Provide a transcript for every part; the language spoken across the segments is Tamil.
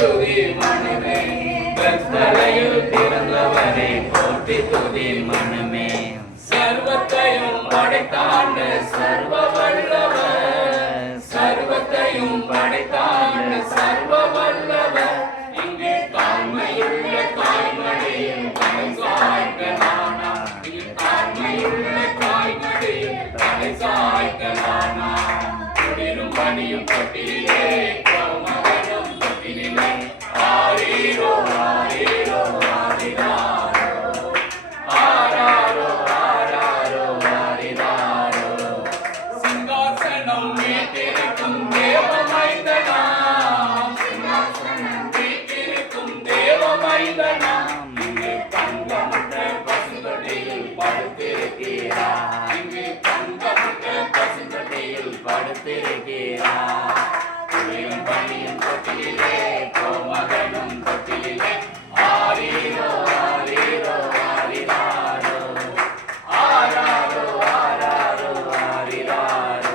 துதி மனமே, கர்த்தரையில் பிறந்தவரை போற்றி துதி மனமே. சர்வத்தையும் படைத்தாண்ட சர்வ வல்லவர், சர்வத்தையும் படைத்தாண்ட சர்வ வல்லவர். இங்கே தாழ்மையுள்ள தாய்மடியில் தலை சாய்க்கலானா, இங்கே தாழ்மையுள்ள தாய்மடியில் தலை சாய்க்கலானா. குடிலும் பணியும் தொட்டிலே கோமகனும் தொட்டிலே ஆரீரோ ஆரீரோ ஆரிராரோ ஆராரோ ஆராரோ ஆரிராரோ. சிங்காசனம் வீட்டிருக்கும் தேவமைந்தனா, சிங்காசனம் வீட்டிருக்கும் தேவமைந்தனா. இங்கே தங்கமுட்ட பசுந்தொட்டியில் படுத்திருக்கிறார், இங்கே தங்கமுட்ட பசுந்தொட்டியில் படுத்திருக்கிறார். குடிலும் பணியும் தொட்டிலே கோமகனும் தொட்டிலே ஆரீரோ ஆரீரோ ஆரிராரோ ஆராரோ ஆராரோ ஆரிராரோ.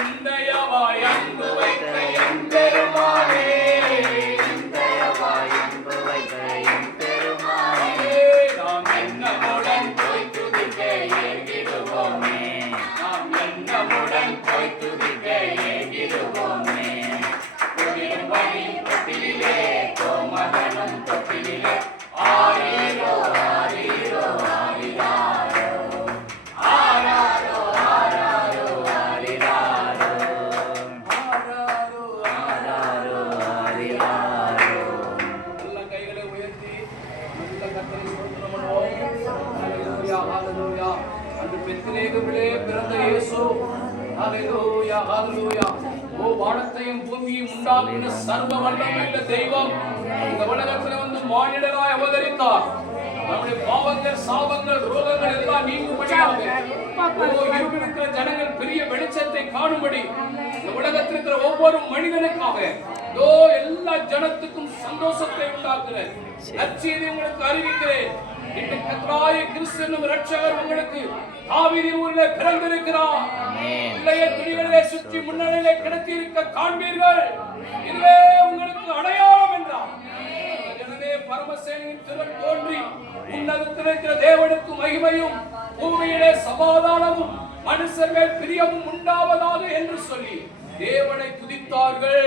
இந்தயவாய் அன்பு வைத்த என் பெருமானே, இந்தயவாய் அன்பு வைத்த என் பெருமானே. நாம் எண்ணமுடன் போய் துதிக்க ஏங்கிடுவோமே, நாம் எண்ணமுடன் போய் துதிக்க ஏங்கிடுவோமே. குடிலும் பணியும் தொட்டிலே கோமகனும் தொட்டிலே ஆரீரோ ஆரீரோ ஆரிராரோ ஆராரோ ஆராரோ ஆரிராரோ ஆராரோ ஆராரோ ஆரிராரோ. நல்ல கைகளை உயர்த்தி நல்ல கர்த்தரை ஸ்தோத்திரம் பண்ணுவோம். ஹல்லேலூயா ஹல்லேலூயா. அன்று பெத்லகேமிலே பிறந்த இயேசு, ஹல்லேலூயா ஹல்லேலூயா. ஓ, வானத்தையும் பூமியையும் உண்டாக்கின சர்வ வல்லமையுள்ள தெய்வம் இந்த உலகத்துல வந்து மானிடராய் அவதரித்தார். நம்முடைய பாவங்கள் சாபங்கள் ரோகங்கள் எல்லாம் நீங்கும்படியாக, இருக்கிற ஜனங்கள் பெரிய வெளிச்சத்தை காணும்படி இந்த உலகத்தில் இருக்கிற ஒவ்வொரு மனிதனுக்காக எல்லா ஜனத்துக்கும் சந்தோஷத்தை உண்டாக்குற நற்செய்தி உங்களுக்கு அறிவிக்கிறேன். இன்று கர்த்தராகிய கிறிஸ்து என்னும் இரட்சகர் உங்களுக்கு தாவீதின் ஊரிலே பிறந்திருக்கிறார். இளைய துணிகளிலே சுற்றி முன்னணியிலே கிடத்தி இருக்க காண்பீர்கள். இதுவே உங்களுக்கு அடையாளம் என்றார். எனவே பரமசேனையின் திரள் தோன்றி உன்னதத்தில் இருக்கிற தேவனுக்கு மகிமையும் பூமியிலே சமாதானமும் மனுஷர் மேல் பிரியமும் உண்டாவதாக என்று சொல்லி தேவனை துதித்தார்கள்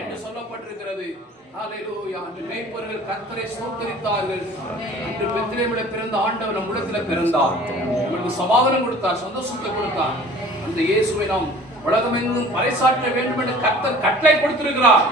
என்று சொல்லப்பட்டிருக்கிறது. ஹல்லேலூயா. அன்று மேய்ப்பர்கள் கர்த்தரை ஸ்தோத்திரித்தார்கள். அன்று பெத்லகேமிலே பிறந்த ஆண்டவர் நம் உள்ளத்தில் பிறந்தார். நமக்கு சமாதானம் கொடுத்தார், சந்தோஷத்தை கொடுத்தார். அந்த இயேசுவை நாம் உலகமெங்கும் பறைசாற்ற வேண்டும் என்று கர்த்தர் கட்டளை கொடுத்திருக்கிறார்.